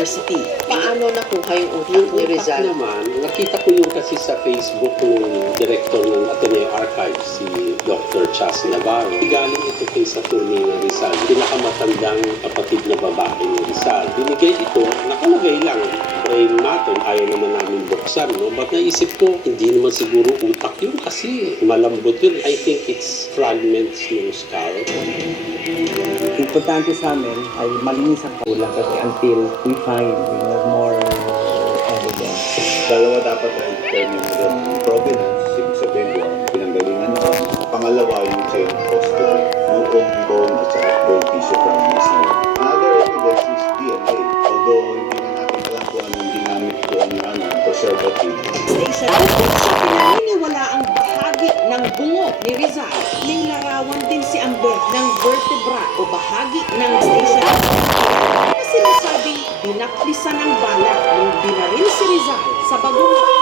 University. Paano nakuha yung utak ni Rizal? naman, nakita ko yung kasi sa Facebook ng director ng Ateneo Archives, si Dr. Chas Navarro. Galing ito kay Saturnina Rizal, pinakamatandang kapatid na babae ni Rizal. Binigay ito, nakalagay lang, brain matter, ayaw naman namin buksan, no? But naisip ko, hindi naman siguro utak yun kasi malambot yun. I think it's fragments ng skull. Importante sa amin ay malinis ang kulang kasi until we find more evidence. Dalawa dapat ay determine ng provenance, ibig sabihin yung pinanggalingan mo. Pangalawa yung chain of custody, yung bone at saka brain tissue from missing. Another evidence is DNA, although hindi na natin alam kung anong ginamit doon ng preservative. Station update sa pinaniniwala ang bahagi ng bungo ni Rizal. Nilarawan din si Amber ng vertebra o bahagi ng station update na sinasabing binaklisan ng bala nung binaril si Rizal sa bagong